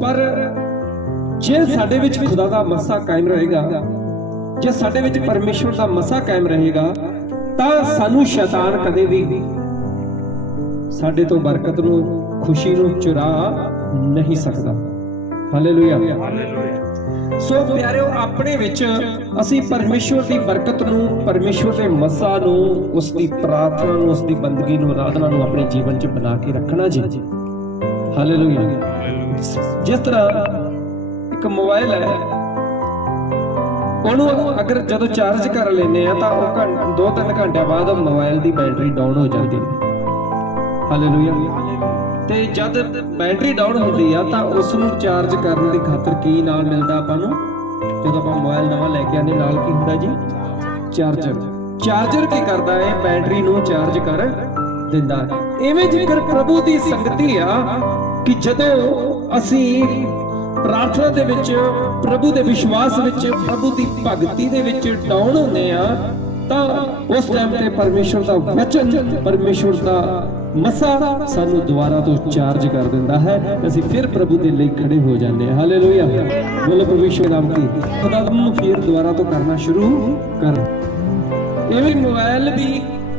पर जे साडे विच खुदा दा मसा कायम रहेगा, जे साडे विच परमेश्वर दा मसा कायम रहेगा, तां सानू शैतान कदे भी साडे तो बरकत नूं, खुशी नूं चुरा नहीं सकदा। हालेलुया। सो प्यारिओ, अपने विच असीं परमेश्वर दी बरकत नूं, परमेश्वर दे मसा नूं, उस दी प्रार्थना नूं, उस दी बंदगी नूं, आराधना नूं अपने जीवन च बना के रखना जी। हालेलुया। जिस तरह एक मोबाइल है, ਉਹਨੂੰ अगर ਜਦੋਂ चार्ज कर ਲੈਨੇ ਆ ਤਾਂ ਉਹ 2-3 ਘੰਟਿਆਂ ਬਾਅਦ मोबाइल ਦੀ बैटरी डाउन हो जाती है। हालेलुया। ਤੇ ਜਦ बैटरी डाउन ਹੁੰਦੀ ਆ ਤਾਂ ਉਸ ਨੂੰ ਚਾਰਜ ਕਰਨ ਦੀ ਖਾਤਰ ਕੀ ਨਾਲ ਮਿਲਦਾ ਆਪਾਂ ਨੂੰ? ਜਦੋਂ ਆਪਾਂ मोबाइल ਨਵਾਂ ਲੈ ਕੇ ਆਨੇ, ਨਾਲ ਕੀ ਹੁੰਦਾ ਜੀ? ਚਾਰਜਰ ਕੀ ਕਰਦਾ ਹੈ? बैटरी ਨੂੰ ਚਾਰਜ ਕਰ ਦਿੰਦਾ ਹੈ। ਇਵੇਂ ਜੇਕਰ ਪ੍ਰਭੂ ਦੀ ਸੰਗਤੀ ਆ ਕਿ ਜਦੋਂ ਅਸੀਂ प्रार्थना दे विच, प्रभु दे विश्वास विच, प्रभु दी भगती दे विच डाउन होने आ, तां उस टाइम ते परमेश्वर दा वचन, परमेश्वर दा मसा सानू दोबारा तो चार्ज कर दिंदा है। असीं फिर प्रभु दे लई खड़े हो जाने। हालेलुया। बोलो परमेश्वर नाम की खुदा नूं फिर दोबारा तो करना शुरू कर। इवें मोबाइल भी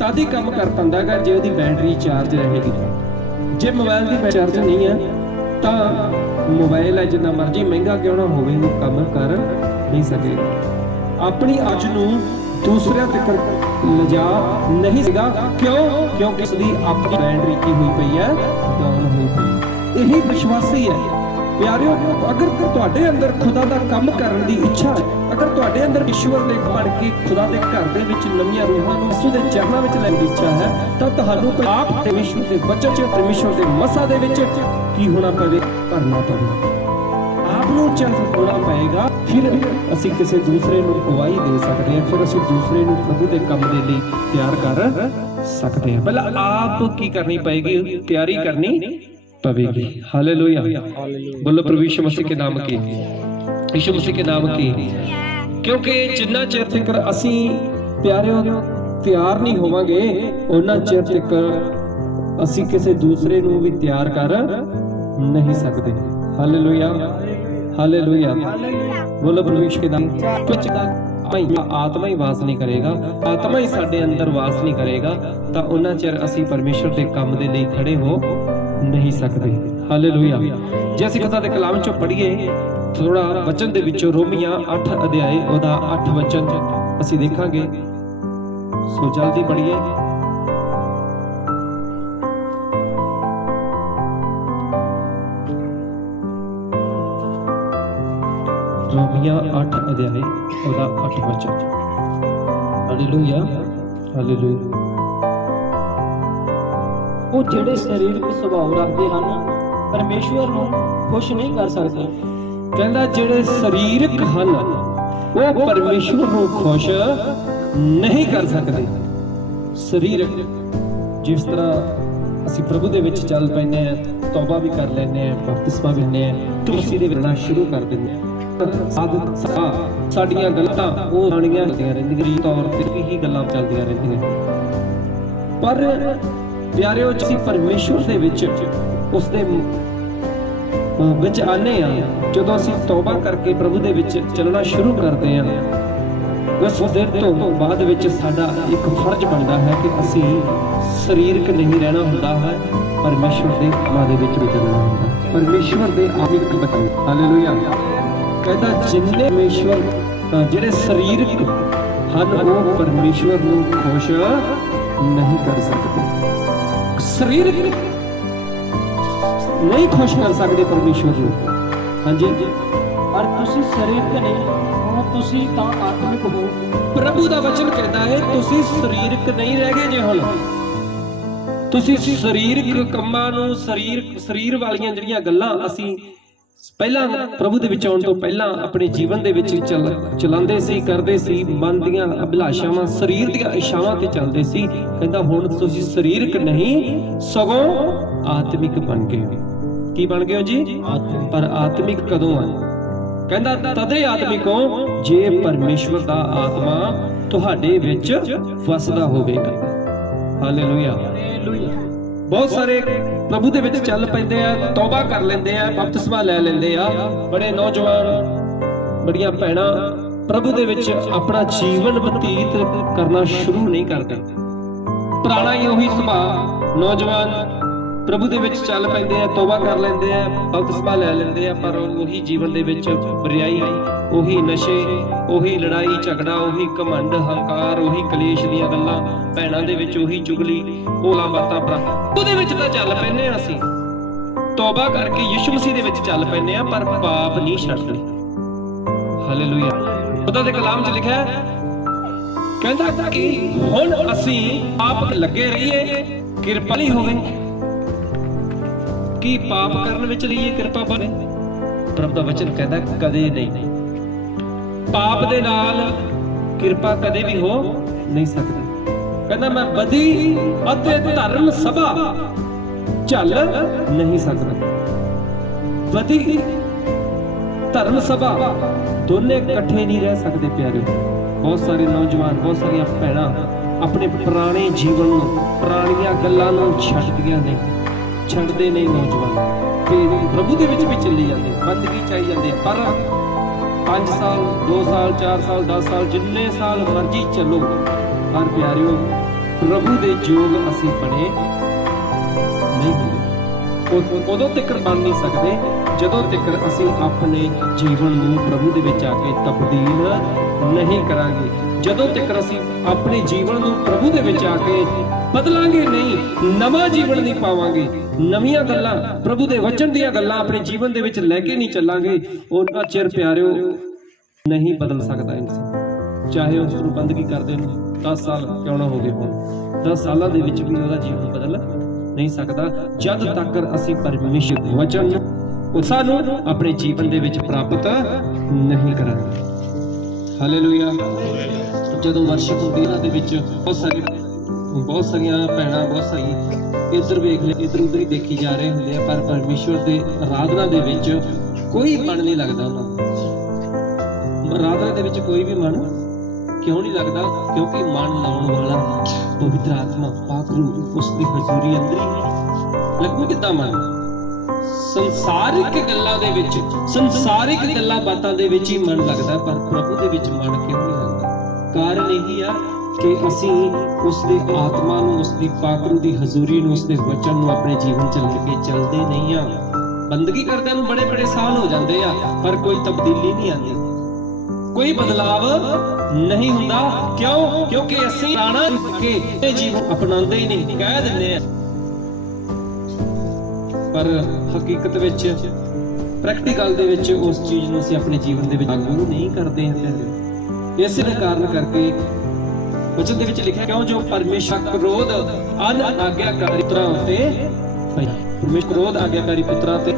तद ही काम कर पांदा है जे ओदी बैटरी चार्ज रहेगी। जे मोबाइल दी चार्ज नहीं है तां मोबाइल है जिन्ना मर्जी महंगा क्यों ना होवे, वो काम कर नहीं सकेगा। अपनी अज नूं दूसरे तक लिजा नहीं सकेगा। क्यों? क्योंकि उसकी अपनी बैटरी की हुई पई है, डाउन हुई पई। यही विश्वासी है प्यारिओ। अगर तुहाडे अंदर खुदा दा काम करन दी इच्छा है, अगर तुहाडे अंदर ईश्वर ने बन के खुदा दे घर दे विच नवीं रूहां नूं यीशु दे चरणां विच लैण दी इच्छा है, तां तुहानूं आप परमेश्वर दे वचन च, परमेश्वर दे मसा दे विच की होना पवे? भरना पवे। आपनूं चंद होना पएगा। फिर असीं किसी दूसरे नूं गवाही दे सकते हैं, फिर असीं दूसरे नूं प्रभु दे काम दे लई तैयार कर सकते हैं। पहला आप की करनी पएगी? तैयारी करनी पवेगी। हालेलुया। बोलो प्रभु यीशु मसीह के नाम की, यीशु मसीह के नाम की। क्योंकि जिन्ना चिर तक असीं प्यारिओ तैयार नहीं होवांगे, उन्ना चिर तक असीं किसी दूसरे नूं भी तैयार कर नहीं सकते। हालेलुया। हालेलुया। बोलो प्रभु यीशु के नाम। कुछ आत्मा ही वास नहीं करेगा, आत्मा ही साडे अंदर वास नहीं करेगा, तां उन्ना चिर असीं परमेश्वर दे काम दे लई खड़े हो नहीं सकते। हालेलुया। जे असीं खुदा दे कलाम चों पढ़ीए थोड़ा वचन दे विचों, रोमिया 8 अध्याय ओदा 8 वचन असीं देखांगे। सो जल्दी पढ़ीए। रोमिया 8 अध्याय ओदा 8 वचन। हालेलुया। हालेलुया। ਉਹ ਜਿਹੜੇ ਸਰੀਰਕ ਸੁਭਾਅ ਰੱਖਦੇ ਹਨ ਪਰਮੇਸ਼ਵਰ ਨੂੰ ਖੁਸ਼ ਨਹੀਂ ਕਰ ਸਕਦੇ। ਕਹਿੰਦਾ ਜਿਹੜੇ ਸਰੀਰਕ ਹਨ ਉਹ ਪਰਮੇਸ਼ਵਰ ਨੂੰ ਖੁਸ਼ ਨਹੀਂ ਕਰ ਸਕਦੇ। ਸਰੀਰਕ ਜਿਸ ਤਰ੍ਹਾਂ ਅਸੀਂ ਪ੍ਰਭੂ ਦੇ ਵਿੱਚ ਚੱਲ ਪੈਂਦੇ ਆ, ਤੌਬਾ ਵੀ ਕਰ ਲੈਂਦੇ ਆ, ਬਪਤਿਸਮਾ ਵੀ ਲੈਂਦੇ ਆ, ਤੁਸੀਂ ਦੇ ਵਿਰਣਾ ਸ਼ੁਰੂ ਕਰ ਦਿੰਦੇ ਆ। ਸਾਡੀਆਂ ਗੱਲਾਂ ਉਹ ਜਾਣੀਆਂ ਹੁੰਦੀਆਂ ਰਹਿੰਦੀਆਂ, ਤੌਰ ਤੇ ਹੀ ਗੱਲਾਂ ਚੱਲਦੀਆਂ ਰਹਿੰਦੀਆਂ। ਪਰ ਪਿਆਰਿਓ, ਅਸੀਂ ਪਰਮੇਸ਼ਵਰ ਦੇ ਵਿੱਚ ਉਸ ਦੇ ਵਿੱਚ ਆਨੇ ਆ, ਜਦੋਂ ਅਸੀਂ ਤੌਬਾ ਕਰਕੇ ਪ੍ਰਭੂ ਦੇ ਵਿੱਚ ਚੱਲਣਾ ਸ਼ੁਰੂ ਕਰਦੇ ਆ, ਉਸ ਦਿਨ ਤੋਂ ਬਾਅਦ ਵਿੱਚ ਸਾਡਾ ਇੱਕ ਫਰਜ਼ ਬਣਦਾ ਹੈ ਕਿ ਅਸੀਂ ਸਰੀਰਕ ਨਹੀਂ ਰਹਿਣਾ ਹੁੰਦਾ ਹੈ, ਪਰਮੇਸ਼ਵਰ ਦੇ ਆਤਮਾ ਦੇ ਵਿੱਚ ਵੀ ਚੱਲਣਾ ਹੁੰਦਾ, ਪਰਮੇਸ਼ਵਰ ਦੇ ਆਤਮਿਕ ਬਚਨ। ਹਾਲੇਲੂਇਆ। ਕਹਿੰਦਾ ਜਿੰਨੇ ਪਰਮੇਸ਼ਵਰ ਜਿਹੜੇ ਸਰੀਰਕ ਹਨ ਉਹ ਪਰਮੇਸ਼ਵਰ ਨੂੰ ਖੁਸ਼ ਨਹੀਂ ਕਰ ਸਕਦੇ। ਸਰੀਰਕ नहीं खुश कर सकते परमेश्वर ਨੂੰ। ਹਾਂਜੀ। ਪਰ ਤੁਸੀਂ ਸਰੀਰਕ ਨਹੀਂ ਹੋ, ਤੁਸੀਂ ਤਾਂ ਆਤਮਿਕ ਹੋ। ਪ੍ਰਭੂ ਦਾ ਵਚਨ ਕਹਿੰਦਾ ਹੈ ਤੁਸੀਂ ਸਰੀਰਕ ਨਹੀਂ ਰਹਿ ਗਏ ਜੇ ਹੁਣ। ਤੁਸੀਂ ਸਰੀਰਕ ਕੰਮਾਂ ਨੂੰ, ਸਰੀਰ ਵਾਲੀਆਂ ਜਿਹੜੀਆਂ ਗੱਲਾਂ ਅਸੀਂ ਪਹਿਲਾਂ ਪ੍ਰਭੂ ਦੇ ਵਿੱਚ ਆਉਣ ਤੋਂ ਪਹਿਲਾਂ ਆਪਣੇ ਜੀਵਨ ਦੇ ਵਿੱਚ ਚਲਾਉਂਦੇ ਸੀ, ਕਰਦੇ ਸੀ, ਮਨ ਦੀਆਂ ਅਭਿਲਾਸ਼ਾਵਾਂ, ਸਰੀਰ ਦੀਆਂ ਇਛਾਵਾਂ ਤੇ ਚੱਲਦੇ ਸੀ। ਕਹਿੰਦਾ ਹੁਣ ਤੁਸੀਂ ਸਰੀਰਕ ਨਹੀਂ ਸਗੋਂ ਆਤਮਿਕ ਬਣ ਗਏ ਹੋ। ਕੀ ਬਣ ਗਏ ਹੋ ਜੀ? ਪਰ ਆਤਮਿਕ ਕਦੋਂ ਆ? ਕਹਿੰਦਾ ਤਦੇ ਆਤਮਿਕ ਹੋ ਜੇ ਪਰਮੇਸ਼ਵਰ ਦਾ ਆਤਮਾ ਤੁਹਾਡੇ ਵਿੱਚ ਵਸਦਾ ਹੋਵੇਗਾ। ਹਾਲੇਲੂਇਆ। ਬਹੁਤ ਸਾਰੇ ਪ੍ਰਭੂ ਦੇ ਵਿੱਚ ਚੱਲ ਪੈਂਦੇ ਆ, ਤੌਬਾ ਕਰ ਲੈਂਦੇ ਆ, ਬਪਤਿਸਮਾ ਲੈ ਲੈਂਦੇ ਆ। ਬੜੇ ਨੌਜਵਾਨ, ਬੜੀਆਂ ਭੈਣਾਂ ਪ੍ਰਭੂ ਦੇ ਵਿੱਚ ਆਪਣਾ ਜੀਵਨ ਬਤੀਤ ਕਰਨਾ ਸ਼ੁਰੂ ਨਹੀਂ ਕਰਦੇ। ਪੁਰਾਣਾ ਹੀ ਉਹੀ ਸੁਭਾਅ, ਨੌਜਵਾਨ ਪ੍ਰਭੂ ਦੇ ਵਿੱਚ ਚੱਲ ਪੈਂਦੇ ਆ, ਤੌਬਾ ਕਰ ਲੈਂਦੇ ਆ, ਬਪਤਿਸਮਾ ਲੈ ਲੈਂਦੇ ਆ, ਪਰ ਉਹੀ ਜੀਵਨ ਦੇ ਵਿੱਚ ਬੁਰਾਈ, ਉਹੀ ਨਸ਼ੇ, ਉਹੀ ਲੜਾਈ ਝਗੜਾ, ਉਹੀ ਘਮੰਡ ਹੰਕਾਰ, ਉਹੀ ਕਲੇਸ਼ ਦੀਆਂ ਗੱਲਾਂ, ਭੈਣਾਂ ਦੇ ਵਿੱਚ ਉਹੀ ਚੁਗਲੀ, ਭੋਲਾ ਬਾਤਾਂ ਪ੍ਰਭੂ ਦੇ ਵਿੱਚ ਤਾਂ ਚੱਲ ਪੈਂਦੇ ਆ ਅਸੀਂ, ਤੌਬਾ ਕਰਕੇ ਯਿਸੂ ਮਸੀਹ ਦੇ ਵਿੱਚ ਚੱਲ ਪੈਂਦੇ ਆ, ਪਰ ਪਾਪ ਨਹੀਂ ਛੱਡਦੇ। ਹਾਲੇਲੂਇਆ। ਖੁਦਾ ਦੇ ਕਲਾਮ 'ਚ ਲਿਖਿਆ ਹੈ, ਕਹਿੰਦਾ ਕਿ ਹੁਣ ਅਸੀਂ ਆਪ ਲੱਗੇ ਰਹੀਏ, ਕਿਰਪਾ ਨਹੀਂ ਹੋਵੇ ਕਿ ਪਾਪ ਕਰਨ ਵਿੱਚ ਰਹੀਏ, ਕਿਰਪਾ ਬਣੇ। ਪ੍ਰਭੂ ਦਾ ਵਚਨ ਕਹਿੰਦਾ ਕਦੇ ਨਹੀਂ। ਪਾਪ ਦੇ ਨਾਲ ਕਿਰਪਾ ਕਦੇ ਵੀ ਹੋ ਨਹੀਂ ਸਕਦੀ। ਕਹਿੰਦਾ ਮੈਂ ਬਦੀ ਅਤੇ ਧਰਮ ਸਭਾ ਚੱਲ ਨਹੀਂ ਸਕਦਾ। ਬਦੀ ਧਰਮ ਸਭਾ ਦੋਨੇ ਇਕੱਠੇ ਨਹੀਂ ਰਹਿ ਸਕਦੇ ਪਿਆਰਿਓ। ਬਹੁਤ ਸਾਰੇ ਨੌਜਵਾਨ, ਬਹੁਤ ਸਾਰੀਆਂ ਭੈਣਾਂ ਆਪਣੇ ਪੁਰਾਣੇ ਜੀਵਨ ਨੂੰ, ਪੁਰਾਣੀਆਂ ਗੱਲਾਂ ਨੂੰ ਛੱਡਦੀਆਂ ਨੇ, ਛੱਡਦੇ ਨਹੀਂ ਨੌਜਵਾਨ, ਤੇ ਪ੍ਰਭੂ ਦੇ ਵਿੱਚ ਵੀ ਚੱਲੀ ਜਾਂਦੇ, ਬੰਦਗੀ ਚਾਹੀ ਜਾਂਦੇ। ਪਰ 5 ਸਾਲ 2 ਸਾਲ 4 ਸਾਲ 10 ਸਾਲ ਜਿੰਨੇ ਸਾਲ ਮਰਜ਼ੀ ਚੱਲੋ, ਪਰ ਪਿਆਰਿਓ ਪ੍ਰਭੂ ਦੇ ਯੋਗ ਅਸੀਂ ਬਣੇ ਨਹੀਂ ਹੁੰਦੇ। ਉਦੋਂ ਤੱਕ ਬਣ ਨਹੀਂ ਸਕਦੇ ਜਦੋਂ ਤੱਕ ਅਸੀਂ ਆਪਣੇ ਜੀਵਨ ਨੂੰ ਪ੍ਰਭੂ ਦੇ ਵਿੱਚ ਆ ਕੇ ਤਬਦੀਲ ਨਹੀਂ ਕਰਾਂਗੇ। ਜਦੋਂ ਤੱਕ ਅਸੀਂ ਆਪਣੇ ਜੀਵਨ ਨੂੰ ਪ੍ਰਭੂ ਦੇ ਵਿੱਚ ਆ ਕੇ ਬਦਲਾਂਗੇ ਨਹੀਂ, ਨਵਾਂ ਜੀਵਨ ਨਹੀਂ ਪਾਵਾਂਗੇ, ਨਵੀਆਂ ਗੱਲਾਂ, ਪ੍ਰਭੂ ਦੇ ਵਚਨ ਦੀਆਂ ਗੱਲਾਂ ਆਪਣੇ ਜੀਵਨ ਦੇ ਵਿੱਚ ਲੈ ਕੇ ਨਹੀਂ ਚੱਲਾਂਗੇ, ਉਹਨਾਂ ਚਿਰ ਪਿਆਰਿਓ ਨਹੀਂ ਬਦਲ ਸਕਦਾ ਇਨਸਾਨ। ਚਾਹੇ ਉਸ ਨੂੰ ਬੰਦਗੀ ਕਰਦੇ ਨੂੰ 10 ਸਾਲ ਕਿਉਂ ਨਾ ਹੋ ਗਏ ਹੋਣ, 10 ਸਾਲਾਂ ਦੇ ਵਿੱਚ ਵੀ ਉਹਦਾ ਜੀਵਨ ਬਦਲ ਨਹੀਂ ਸਕਦਾ ਜਦ ਤੱਕ ਅਸੀਂ ਪਰਮੇਸ਼ਰ ਦੇ ਵਚਨ ਨੂੰ ਸਾਨੂੰ ਆਪਣੇ ਜੀਵਨ ਦੇ ਵਿੱਚ ਪ੍ਰਾਪਤ ਨਹੀਂ ਕਰਾਂਗੇ। ਹਾਲੇਲੂਇਆ। ਜਦੋਂ ਵਰਸ਼ਿਪ ਹੁੰਦੀ ਇਹਨਾਂ ਦੇ ਵਿੱਚ ਬਹੁਤ ਸਾਰੀਆਂ ਭੈਣਾਂ, ਬਹੁਤ ਸਾਰੀ ਇੱਧਰ ਵੇਖ ਲੈ, ਇੱਧਰ ਉੱਧਰ ਹੀ ਦੇਖੀ ਜਾ ਰਹੇ ਹੁੰਦੇ ਆ, ਪਰ ਪਰਮੇਸ਼ਵਰ ਦੇ ਆਰਾਧਨਾ ਦੇ ਵਿੱਚ ਕੋਈ ਮਨ ਨਹੀਂ ਲੱਗਦਾ ਉਹਨਾਂ ਨੂੰ। ਆਰਾਧਨਾ ਦੇ ਵਿੱਚ ਕੋਈ ਵੀ ਮਨ ਕਿਉਂ ਨਹੀਂ ਲੱਗਦਾ? ਕਿਉਂਕਿ ਮਨ ਲਾਉਣ ਵਾਲਾ ਪਵਿੱਤਰ ਆਤਮਾ, ਪਾਕ ਰੂਹ, ਉਸ ਦੀ ਹਜ਼ੂਰੀ ਅੰਦਰ ਹੀ ਹੈ। ਲੱਗੂ ਕਿੱਦਾਂ ਮਨ? ਸੰਸਾਰਿਕ ਗੱਲਾਂ ਦੇ ਵਿੱਚ, ਸੰਸਾਰਿਕ ਗੱਲਾਂ ਬਾਤਾਂ ਦੇ ਵਿੱਚ ਹੀ ਮਨ ਲੱਗਦਾ, ਪਰ ਪ੍ਰਭੂ ਦੇ ਵਿੱਚ ਮਨ ਕਿਉਂ ਨਹੀਂ ਲੱਗਦਾ? ਕਾਰਨ ਇਹੀ ਆ ਕਿ ਅਸੀਂ ਉਸ ਦੀ ਆਤਮਾ ਨੂੰ, ਉਸ ਦੀ ਪਾਕ ਰੂਹ ਦੀ ਹਜ਼ੂਰੀ ਨੂੰ, ਉਸ ਦੇ ਵਚਨ ਨੂੰ ਆਪਣੇ ਜੀਵਨ 'ਚ ਲੈ ਕੇ ਚੱਲਦੇ ਨਹੀਂ ਆ। ਬੰਦਗੀ ਕਰਦਿਆਂ ਨੂੰ ਬੜੇ ਸਾਲ ਹੋ ਜਾਂਦੇ ਆ, ਪਰ ਕੋਈ ਤਬਦੀਲੀ ਨਹੀਂ ਆਉਂਦੀ, ਕੋਈ ਬਦਲਾਵ ਨਹੀਂ ਹੁੰਦਾ। ਕਿਉਂ? ਕਿਉਂਕਿ ਅਸੀਂ ਪੁਰਾਣਾ ਕੇ ਜੀਵਨ ਅਪਣਾਉਂਦੇ ਹੀ ਨਹੀਂ, ਕਹਿ ਦਿੰਦੇ ਆ, ਪਰ ਹਕੀਕਤ ਵਿੱਚ, ਪ੍ਰੈਕਟੀਕਲ ਦੇ ਵਿੱਚ ਉਸ ਚੀਜ਼ ਨੂੰ ਅਸੀਂ ਆਪਣੇ ਜੀਵਨ ਦੇ ਵਿੱਚ ਲਾਗੂ ਨਹੀਂ ਕਰਦੇ ਹਾਂ। ਇਸੇ ਦੇ ਕਾਰਨ ਕਰਕੇ ਵਚਨ ਦੇ ਵਿੱਚ ਲਿਖਿਆ, ਕਿਉਂ ਜੋ ਪਰਮੇਸ਼ਰ ਕ੍ਰੋਧ ਅਨ ਆਗਿਆਕਾਰੀ ਪੁੱਤਰਾਂ ਉੱਤੇ ਪੈਂਦਾ, ਪਰਮੇਸ਼ਰ ਕ੍ਰੋਧ ਆਗਿਆਕਾਰੀ ਪੁੱਤਰਾਂ ਤੇ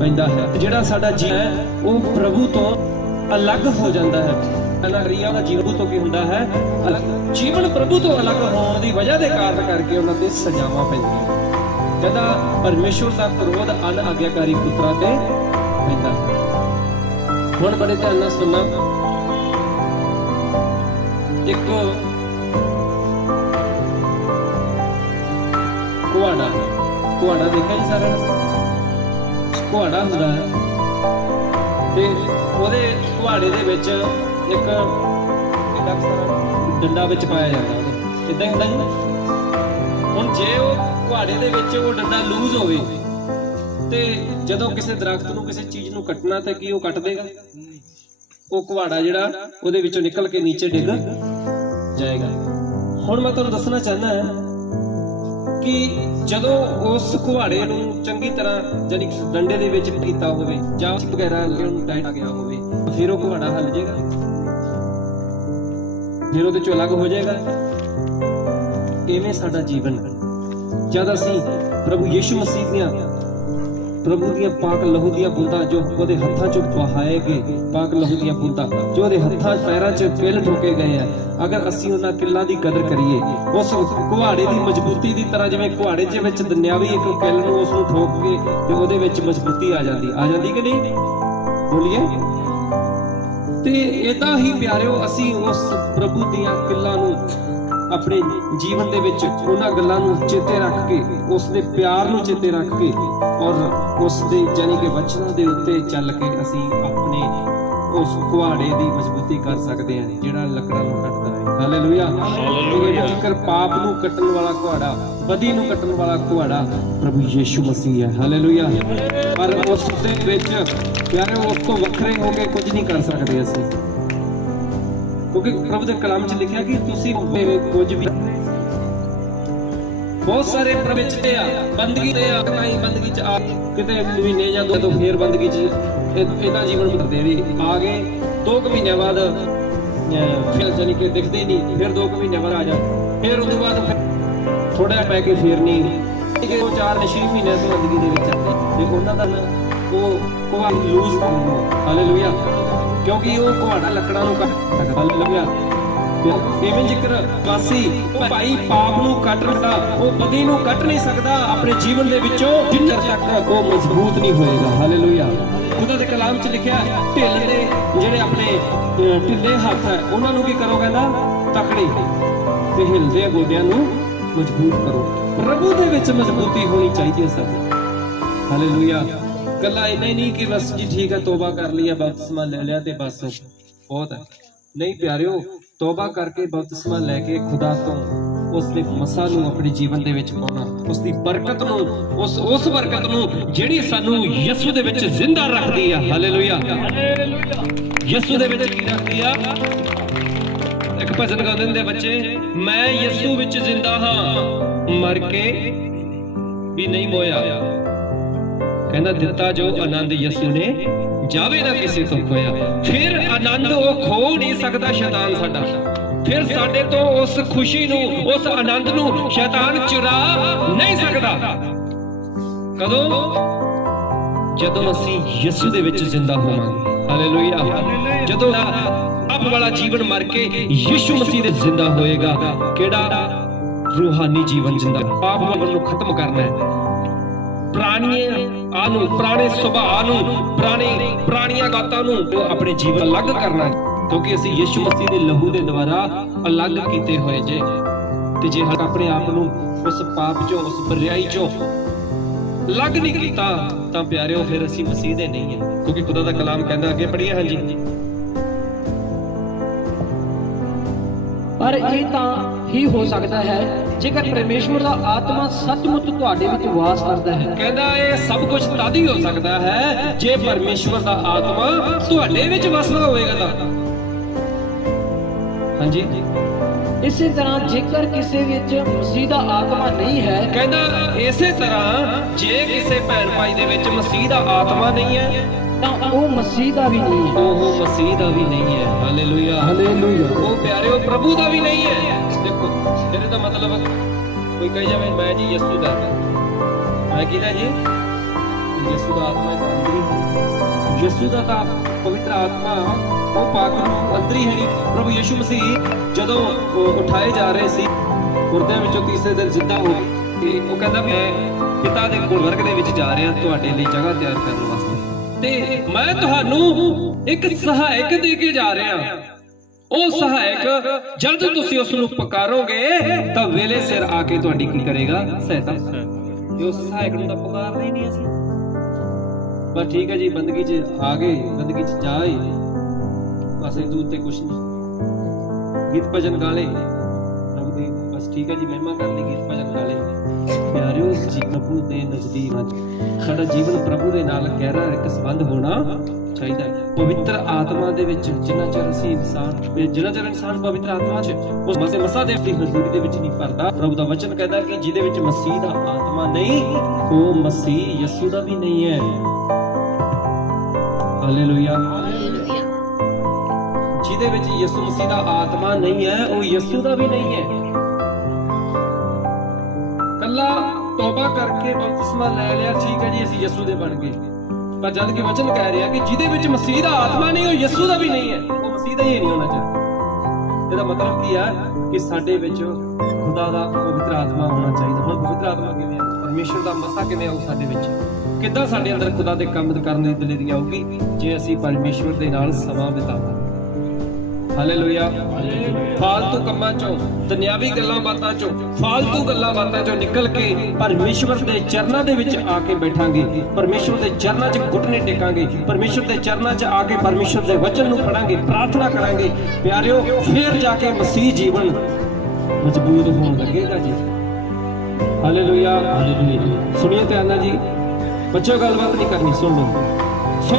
ਪੈਂਦਾ ਹੈ। ਜਿਹੜਾ ਸਾਡਾ ਜੀਵਨ ਹੈ ਉਹ ਪ੍ਰਭੂ ਤੋਂ ਅਲੱਗ ਹੋ ਜਾਂਦਾ ਹੈ। ਅਲੱਗਰੀਆ ਦਾ ਜੀਵਨ ਤੋਂ ਕੀ ਹੁੰਦਾ ਹੈ? ਜੀਵਨ ਪ੍ਰਭੂ ਤੋਂ ਅਲੱਗ ਹੋਣ ਦੀ ਵਜ੍ਹਾ ਦੇ ਕਾਰਨ ਕਰਕੇ ਉਹਨਾਂ ਤੇ ਸਜ਼ਾਵਾਂ ਪੈਂਦੀਆਂ। ਜਦ ਪਰਮੇਸ਼ਵਰ ਦਾ ਕ੍ਰੋਧ ਅਨ ਆਗਿਆਕਾਰੀ ਪੁੱਤਰਾਂ ਤੇ ਪੈਂਦਾ ਹੈ। ਹੁਣ ਬੜੇ ਧਿਆਨ ਨਾਲ ਸੁਣਨਾ, ਇੱਕ ਕੁਹਾੜਾ ਦੇਖਿਆ ਜੀ ਸਾਰਿਆਂ ਨੇ? ਕੁਹਾੜਾ ਹੁੰਦਾ ਹੈ ਤੇ ਉਹਦੇ ਕੁਹਾੜੇ ਦੇ ਵਿੱਚ ਇੱਕ ਡੰਡਾ ਵਿੱਚ ਪਾਇਆ ਜਾਂਦਾ, ਉਹਦੇ ਕਿੱਦਾਂ ਹੁੰਦਾ ਜੀ? ਹੁਣ ਜੇ ਉਹ ਕੁਹਾੜੇ ਦੇ ਵਿੱਚ ਉਹ ਡੰਡਾ ਲੂਜ਼ ਹੋਵੇ ਤੇ ਜਦੋਂ ਕਿਸੇ ਦਰਖਤ ਨੂੰ, ਕਿਸੇ ਚੀਜ਼ ਨੂੰ ਕੱਟਣਾ ਤੇ ਕੀ ਉਹ ਕੱਟ ਦੇਗਾ? ਉਹ ਕੁਹਾੜਾ ਜਿਹੜਾ ਉਹਦੇ ਵਿੱਚੋਂ ਨਿਕਲ ਕੇ ਨੀਚੇ ਡਿੱਗ ਜਾਏਗਾ। ਹੁਣ ਮੈਂ ਤੁਹਾਨੂੰ ਦੱਸਣਾ ਚਾਹੁੰਦਾ ਕਿ ਜਦੋਂ ਉਸ ਕੁਹਾੜੇ ਨੂੰ ਚੰਗੀ ਤਰ੍ਹਾਂ ਜਾਨੀ ਡੰਡੇ ਦੇ ਵਿੱਚ ਕੀਤਾ ਹੋਵੇ ਜਾਂ ਵਗੈਰਾ ਉਹਨੂੰ ਟਾਈਟ ਆ ਗਿਆ ਹੋਵੇ, ਫਿਰ ਉਹ ਕੁਹਾੜਾ ਹੱਲ ਜਾਏਗਾ, ਫਿਰ ਉਹਦੇ ਚੋਂ ਅਲੱਗ ਹੋ ਜਾਏਗਾ। ਇਵੇਂ ਸਾਡਾ ਜੀਵਨ ਜਦ ਅਸੀਂ ਪ੍ਰਭੂ ਯਿਸੂ ਮਸੀਹ ਦੀਆਂ, ਪ੍ਰਭੂ ਦੀਆਂ ਪਾਕ ਲਹੂ ਦੀਆਂ ਬੂੰਦਾਂ ਜੋ ਉਹਦੇ ਹੱਥਾਂ 'ਚੋਂ ਵਹਾਏ ਗਏ, ਪਾਕ ਲਹੂ ਦੀਆਂ ਬੂੰਦਾਂ ਜੋ ਉਹਦੇ ਹੱਥਾਂ ਪੈਰਾਂ 'ਚ ਕਿੱਲ ਠੋਕੇ ਗਏ ਆ, ਅਗਰ ਅਸੀਂ ਉਹਨਾਂ ਕਿੱਲਾਂ ਦੀ ਕਦਰ ਕਰੀਏ, ਉਸ ਕੁਹਾੜੇ ਦੀ ਮਜ਼ਬੂਤੀ ਦੀ ਤਰ੍ਹਾਂ, ਜਿਵੇਂ ਕੁਹਾੜੇ ਦੇ ਵਿੱਚ ਦੁਨਿਆਵੀ ਇੱਕ ਕਿੱਲ ਨੂੰ ਉਸ ਨੂੰ ਠੋਕ ਕੇ ਤੇ ਉਹਦੇ ਵਿੱਚ ਮਜ਼ਬੂਤੀ ਆ ਜਾਂਦੀ ਕਿ ਨਹੀਂ? ਬੋਲੀਏ। ਤੇ ਏਦਾਂ ਹੀ ਪਿਆਰਿਓ ਅਸੀਂ ਉਸ ਪ੍ਰਭੂ ਦੀਆਂ ਕਿੱਲਾਂ ਨੂੰ ਆਪਣੇ ਜੀਵਨ ਦੇ ਵਿੱਚ ਉਹਨਾਂ ਗੱਲਾਂ ਨੂੰ ਚੇਤੇ ਰੱਖ ਕੇ, ਉਸ ਦੇ ਪਿਆਰ ਨੂੰ ਚੇਤੇ ਰੱਖ ਕੇ ਔਰ ਉਸ ਦੇ ਯਾਨੀ ਕਿ ਵਚਨਾਂ ਦੇ ਉੱਤੇ ਚੱਲ ਕੇ ਅਸੀਂ ਆਪਣੇ ਉਸ ਕੁਹਾੜੇ ਦੀ ਮਜ਼ਬੂਤੀ ਕਰ ਸਕਦੇ ਹਾਂ ਜਿਹੜਾ ਲੱਕੜਾਂ ਨੂੰ ਕੱਟਦਾ ਹੈ। ਹਾਲੇਲੂਇਆ। ਜੇਕਰ ਪਾਪ ਨੂੰ ਕੱਟਣ ਵਾਲਾ ਕੁਹਾੜਾ, ਬਦੀ ਨੂੰ ਕੱਟਣ ਵਾਲਾ ਕੁਹਾੜਾ ਪ੍ਰਭੂ ਯੀਸ਼ੂ ਮਸੀਹ ਹੈ। ਹਾਲੇਲੂਇਆ। ਪਰ ਉਸ ਦੇ ਵਿੱਚ ਪਿਆਰੇ ਉਸ ਤੋਂ ਵੱਖਰੇ ਹੋ ਕੇ ਕੁਝ ਨਹੀਂ ਕਰ ਸਕਦੇ ਅਸੀਂ, ਕਿਉਂਕਿ ਪ੍ਰਭੂ ਦੇ ਕਲਾਮ 'ਚ ਲਿਖਿਆ ਕਿ ਤੁਸੀਂ ਕੁਝ ਵੀ ਬਹੁਤ ਸਾਰੇ ਪ੍ਰਵਚਨ ਆ ਬੰਦਗੀ ਦੇ ਆ ਕਈ ਬੰਦਗੀ 'ਚ ਆ ਕਿਤੇ ਮਹੀਨੇ ਜਾਂ ਦੋ ਫੇਰ ਬੰਦਗੀ 'ਚ ਇਹਦਾ ਜੀਵਨ ਬਦਲਦੇ ਵੀ ਆ ਗਏ 2 ਮਹੀਨਿਆਂ ਬਾਅਦ ਫਿਰ ਜਾਨੀ ਕਿ ਦਿਖਦੇ ਹੀ ਨਹੀਂ, ਫਿਰ 2 ਮਹੀਨਿਆਂ ਬਾਅਦ ਆ ਜਾ, ਫਿਰ ਉਸ ਤੋਂ ਬਾਅਦ ਥੋੜਾ ਪੈ ਕੇ ਫੇਰ ਨਹੀਂ ਕਿ 4-6 ਮਹੀਨਿਆਂ ਤੋਂ ਬੰਦਗੀ ਦੇ ਵਿੱਚ ਆਉਂਦੇ ਤੇ ਉਹਨਾਂ ਦਾ ਉਹ ਲੂਜ਼ ਹਾਲੇਲੂਇਆ, ਕਿਉਂਕਿ ਉਹ ਕੁਹਾੜਾ ਲੱਕੜਾਂ ਨੂੰ ਕੱਟ ਹਾਲੇਲੂਇਆ। ਇਵੇਂ ਜ਼ਿਕਰ ਵਾਸੀ ਭਾਈ ਪਾਪ ਨੂੰ ਕੱਟਦਾ, ਉਹ ਬਦੀ ਨੂੰ ਕੱਟ ਨਹੀਂ ਸਕਦਾ ਆਪਣੇ ਜੀਵਨ ਦੇ ਵਿੱਚੋਂ ਜਿੰਨਾ ਤੱਕ ਉਹ ਮਜ਼ਬੂਤ ਨਹੀਂ ਹੋਏਗਾ। ਹਾਲੇਲੂਇਆ। ਖੁਦਾ ਦੇ ਕਲਾਮ 'ਚ ਲਿਖਿਆ ਢਿੱਲ ਦੇ ਜਿਹੜੇ ਆਪਣੇ ਢਿੱਲੇ ਹੱਥ ਹੈ ਉਹਨਾਂ ਨੂੰ ਕੀ ਕਰੋ, ਕਹਿੰਦਾ ਤਕੜੇ ਤੇ ਹਿਲਦੇ ਗੋਡਿਆਂ ਨੂੰ ਮਜ਼ਬੂਤ ਕਰੋ। ਪ੍ਰਭੂ ਦੇ ਵਿੱਚ ਮਜ਼ਬੂਤੀ ਹੋਣੀ ਚਾਹੀਦੀ ਹੈ ਸਭ। ਹਾਲੇਲੂਇਆ। ਕੱਲਾ ਇੰਨਾ ਹੀ ਨਹੀਂ ਕਿ ਬਸ ਜੀ ਠੀਕ ਹੈ ਤੋਬਾ ਕਰ ਲਈ ਹੈ ਬਪਤਿਸਮਾ ਲੈ ਲਿਆ ਤੇ ਬਸ ਬਹੁਤ ਹੈ, ਨਹੀਂ ਪਿਆਰਿਓ, ਤੋਬਾ ਕਰਕੇ ਬਪਤਿਸਮਾ ਲੈ ਕੇ ਖੁਦਾ ਤੋਂ ਉਸ ਦੇ ਮਸਾ ਨੂੰ ਆਪਣੇ ਜੀਵਨ ਦੇ ਵਿੱਚ ਪਾਉਣਾ, ਉਸ ਦੀ ਬਰਕਤ ਨੂੰ, ਉਸ ਬਰਕਤ ਨੂੰ ਜਿਹੜੀ ਸਾਨੂੰ ਯਿਸੂ ਦੇ ਵਿੱਚ ਜ਼ਿੰਦਾ ਰੱਖਦੀ ਆ। ਹਾਲੇਲੂਇਆ। ਯਿਸੂ ਦੇ ਵਿੱਚ ਕੀ ਰੱਖਦੀ ਆ? ਇੱਕ ਭਜਨ ਗਾਉਂਦੇ ਹੁੰਦੇ ਬੱਚੇ, ਮੈਂ ਯਿਸੂ ਵਿੱਚ ਜ਼ਿੰਦਾ ਹਾਂ, ਮਰ ਕੇ ਵੀ ਨਹੀਂ ਮੋਇਆ, ਕਹਿੰਦਾ ਦਿੱਤਾ ਜੋ ਆਨੰਦ ਯਿਸੂ ਨੇ ਜਾਵੇ ਨਾ ਕਿਸੇ ਤੋਂ ਖੋਇਆ। ਫਿਰ ਆਨੰਦ ਉਹ ਖੋ ਨਹੀਂ ਸਕਦਾ ਸ਼ੈਤਾਨ ਸਾਡਾ, ਫਿਰ ਸਾਡੇ ਤੋਂ ਉਸ ਖੁਸ਼ੀ ਨੂੰ, ਉਸ ਆਨੰਦ ਨੂੰ ਸ਼ੈਤਾਨ ਚੁਰਾ ਨਹੀਂ ਸਕਦਾ। ਕਦੋਂ? ਜਦੋਂ ਅਸੀਂ ਯਿਸੂ ਦੇ ਵਿੱਚ ਜ਼ਿੰਦਾ ਹੋਵਾਂਗੇ। ਹਾਲੇਲੂਇਆ। ਜਦੋਂ ਪਾਪ ਵਾਲਾ ਜੀਵਨ ਮਰ ਕੇ ਯਿਸੂ ਮਸੀਹ ਦੇ ਜ਼ਿੰਦਾ ਹੋਏਗਾ। ਕਿਹੜਾ? ਰੂਹਾਨੀ ਜੀਵਨ ਜ਼ਿੰਦਾ। ਪਾਪ ਨੂੰ ਖਤਮ ਕਰਨਾ ਹੈ, ਪੁਰਾਣੇ ਸੁਭਾਅ ਨੂੰ, ਪੁਰਾਣੀਆਂ ਗਾਤਾਂ ਨੂੰ ਆਪਣੇ ਜੀਵਨ ਅਲੱਗ ਕਰਨਾ, ਕਿਉਂਕਿ ਅਸੀਂ ਯਿਸੂ ਮਸੀਹ ਦੇ ਲਹੂ ਦੇ ਦੁਆਰਾ ਅਲੱਗ ਕੀਤੇ ਹੋਏ ਜੇ। ਤੇ ਜੇ ਆਪਣੇ ਆਪ ਨੂੰ ਉਸ ਪਾਪ ਚੋਂ, ਉਸ ਬੁਰਾਈ ਚੋਂ ਅਲੱਗ ਨਹੀਂ ਕੀਤਾ ਤਾਂ ਪਿਆਰਿਓ ਫਿਰ ਅਸੀਂ ਮਸੀਹ ਦੇ ਨਹੀਂ ਹਾਂ, ਕਿਉਂਕਿ ਖੁਦਾ ਦਾ ਕਲਾਮ ਕਹਿੰਦਾ, ਅੱਗੇ ਪੜ੍ਹੀਏ। ਹਾਂਜੀ। ਪਰ ਇਹ ਤਾਂ ਹੀ ਹੋ ਸਕਦਾ ਹੈ ਜੇਕਰ ਪਰਮੇਸ਼ਵਰ ਦਾ ਆਤਮਾ ਸੱਚਮੁੱਚ ਤੁਹਾਡੇ ਵਿੱਚ ਵਾਸ ਕਰਦਾ ਹੈ। ਕਹਿੰਦਾ ਇਹ ਸਭ ਕੁਝ ਤਦ ਹੀ ਹੋ ਸਕਦਾ ਹੈ ਜੇ ਪਰਮੇਸ਼ਵਰ ਦਾ ਆਤਮਾ ਤੁਹਾਡੇ ਵਿੱਚ ਵਸਦਾ ਹੋਵੇਗਾ ਤਾਂ। ਹਾਂਜੀ। ਇਸੇ ਤਰ੍ਹਾਂ ਜੇਕਰ ਕਿਸੇ ਵਿੱਚ ਮਸੀਹ ਦਾ ਆਤਮਾ ਨਹੀਂ ਹੈ, ਕਹਿੰਦਾ ਇਸੇ ਤਰ੍ਹਾਂ ਜੇ ਕਿਸੇ ਭੈਣ ਭਾਈ ਦੇ ਵਿੱਚ ਮਸੀਹ ਦਾ ਆਤਮਾ ਨਹੀਂ ਹੈ ਤਾਂ ਉਹ ਮਸੀਹ ਦਾ ਵੀ ਨਹੀਂ ਹੈ। ਉਹ ਮਸੀਹ ਦਾ ਵੀ ਨਹੀਂ ਹੈ। ਹਾਲੇਲੂਇਆ। ਹਾਲੇਲੂਇਆ। ਉਹ ਪਿਆਰਿਓ ਪ੍ਰਭੂ ਦਾ ਵੀ ਨਹੀਂ ਹੈ। ਦੇਖੋ ਇਹਦੇ ਦਾ ਮਤਲਬ ਕੋਈ ਕਹੀ ਜਾਵੇ ਮੈਂ ਜੀ ਯਿਸੂ ਦਾ, ਮੈਂ ਕਿਹਦਾ ਜੀ? ਯਿਸੂ ਦਾ ਆਤਮਾ ਅੰਦਰ ਹੀ। ਯਿਸੂ ਦਾ ਤਾਂ ਪਵਿੱਤਰ ਆਤਮਾ ਉਹ ਪਾਕ ਨੂੰ ਅੰਦਰ ਹੀ ਹੈ ਨਹੀਂ। ਪ੍ਰਭੂ ਯਿਸੂ ਮਸੀਹ ਜਦੋਂ ਉਠਾਏ ਜਾ ਰਹੇ ਸੀ ਮੁਰਦਿਆਂ ਵਿੱਚੋਂ ਤੀਸਰੇ ਦਿਨ ਜ਼ਿੰਦਾ ਹੋ ਗਏ ਤੇ ਉਹ ਕਹਿੰਦਾ ਮੈਂ ਪਿਤਾ ਦੇ ਕੋਲ ਵਰਗ ਦੇ ਵਿੱਚ ਜਾ ਰਿਹਾ ਤੁਹਾਡੇ ਲਈ ਜਗ੍ਹਾ ਤਿਆਰ ਕਰਨ ਵਾਸਤੇ, ਤੇ ਮੈਂ ਤੁਹਾਨੂੰ ਇੱਕ ਸਹਾਇਕ ਦੇ ਕੇ ਜਾ ਰਿਹਾ। ਉਹ ਸਹਾਇਕ ਜਦ ਤੁਸੀਂ ਉਸ ਨੂੰ ਪੁਕਾਰੋਗੇ ਤਾਂ ਵੇਲੇ ਸਿਰ ਆ ਕੇ ਤੁਹਾਡੀ ਕੀ ਕਰੇਗਾ? ਸਹਾਇਤਾ। ਤੇ ਉਸ ਸਹਾਇਕ ਨੂੰ ਤਾਂ ਪੁਕਾਰਦੇ ਹੀ ਨਹੀਂ ਅਸੀਂ। ਬਸ ਠੀਕ ਹੈ ਜੀ, ਬੰਦਗੀ 'ਚ ਆ ਗਏ, ਬੰਦਗੀ 'ਚ ਜਾਏ, ਬਸ ਇਹ ਦੂਤ ਤੇ ਕੁਛ ਨਹੀਂ। ਗੀਤ ਭਜਨ ਗਾ ਲਏ ਪ੍ਰਭੂ ਦੀ, ਬਸ ਠੀਕ ਹੈ ਜੀ, ਮਹਿਮਾ ਕਰ ਲਈ, ਗੀਤ ਭਜਨ ਗਾ ਲਏ। ਪਿਆਰਿਓ ਪ੍ਰਭੂ ਦੇ ਨਜ਼ਦੀਕ ਸਾਡਾ ਜੀਵਨ ਪ੍ਰਭੂ ਦੇ ਨਾਲ ਗਹਿਰਾ ਇੱਕ ਸੰਬੰਧ ਹੋਣਾ ਚਾਹੀਦਾ ਹੈ। ਪਵਿੱਤਰ ਆਤਮਾ ਦੇ ਵਿੱਚ ਜਿੰਨਾ ਚਿਰ ਇਨਸਾਨ ਪਵਿੱਤਰ ਆਤਮਾ 'ਚ ਉਸ ਮਸਾ ਦੇ ਹਜ਼ੂਰੀ ਦੇ ਵਿੱਚ ਨਹੀਂ ਭਰਦਾ, ਪ੍ਰਭੂ ਦਾ ਵਚਨ ਕਹਿੰਦਾ ਕਿ ਜਿਹਦੇ ਵਿੱਚ ਮਸੀਹ ਦਾ ਆਤਮਾ ਨਹੀਂ ਉਹ ਮਸੀਹ ਯਿਸੂ ਦਾ ਵੀ ਨਹੀਂ ਹੈ। ਹਾਲੇਲੂਇਆ। ਜਿਹਦੇ ਵਿੱਚ ਯਿਸੂ ਮਸੀਹ ਦਾ ਆਤਮਾ ਨਹੀਂ ਹੈ ਉਹ ਯਿਸੂ ਦਾ ਵੀ ਨਹੀਂ ਹੈ। ਕੱਲਾ ਤੋਬਾ ਕਰਕੇ ਬਪਤਿਸਮਾ ਲੈ ਲਿਆ, ਠੀਕ ਹੈ ਜੀ, ਅਸੀਂ ਯਿਸੂ ਦੇ ਬਣ ਗਏ, ਪਰ ਜਦ ਕਿ ਵਚਨ ਕਹਿ ਰਿਹਾ ਕਿ ਜਿਹਦੇ ਵਿੱਚ ਮਸੀਹ ਦਾ ਆਤਮਾ ਨਹੀਂ ਉਹ ਯਿਸੂ ਦਾ ਵੀ ਨਹੀਂ ਹੈ, ਉਹ ਮਸੀਹ ਦਾ ਹੀ ਨਹੀਂ ਹੋਣਾ ਚਾਹੀਦਾ। ਇਹਦਾ ਮਤਲਬ ਕੀ ਹੈ ਕਿ ਸਾਡੇ ਵਿੱਚ ਖੁਦਾ ਦਾ ਪਵਿੱਤਰ ਆਤਮਾ ਹੋਣਾ ਚਾਹੀਦਾ। ਹੁਣ ਪਵਿੱਤਰ ਆਤਮਾ ਕਿਵੇਂ ਆਊ? ਪਰਮੇਸ਼ਰ ਦਾ ਮਸਾ ਕਿਵੇਂ ਆਊ ਸਾਡੇ ਵਿੱਚ? ਕਿੱਦਾਂ ਸਾਡੇ ਅੰਦਰ ਖੁਦਾ ਦੇ ਕੰਮ ਕਰਨ ਦੀ ਦਲੇਰੀ ਆਊਗੀ? ਜੇ ਅਸੀਂ ਪਰਮੇਸ਼ਰ ਦੇ ਨਾਲ ਸਮਾਂ ਬਿਤਾਵਾਂਗੇ। ਹਾਲੇਲੂਇਆ। ਫਾਲਤੂ ਕੰਮਾਂ ਚੋਂ, ਦੁਨਿਆਵੀ ਗੱਲਾਂ ਬਾਤਾਂ ਚੋਂ, ਫਾਲਤੂ ਗੱਲਾਂ ਬਾਤਾਂ ਚੋਂ ਨਿਕਲ ਕੇ ਪਰਮੇਸ਼ਵਰ ਦੇ ਚਰਨਾਂ ਦੇ ਵਿੱਚ ਆ ਕੇ ਬੈਠਾਂਗੇ, ਪਰਮੇਸ਼ਵਰ ਦੇ ਚਰਨਾਂ 'ਚ ਘੁਟਨੇ ਟੇਕਾਂਗੇ, ਪਰਮੇਸ਼ਵਰ ਦੇ ਚਰਨਾਂ 'ਚ ਆ ਕੇ ਪਰਮੇਸ਼ਵਰ ਦੇ ਵਚਨ ਨੂੰ ਪੜਾਂਗੇ, ਪ੍ਰਾਰਥਨਾ ਕਰਾਂਗੇ ਪਿਆਰਿਓ, ਫਿਰ ਜਾ ਕੇ ਮਸੀਹ ਜੀਵਨ ਮਜ਼ਬੂਤ ਹੋਣ ਲੱਗੇਗਾ ਜੀ। Hallelujah, hallelujah. ਸੁਣੀਏ ਧਿਆਨ ਨਾਲ ਜੀ ਬੱਚੋ, ਗੱਲਬਾਤ ਨਹੀਂ ਕਰਨੀ, ਸੁਣ ਲਓ। ਸੋ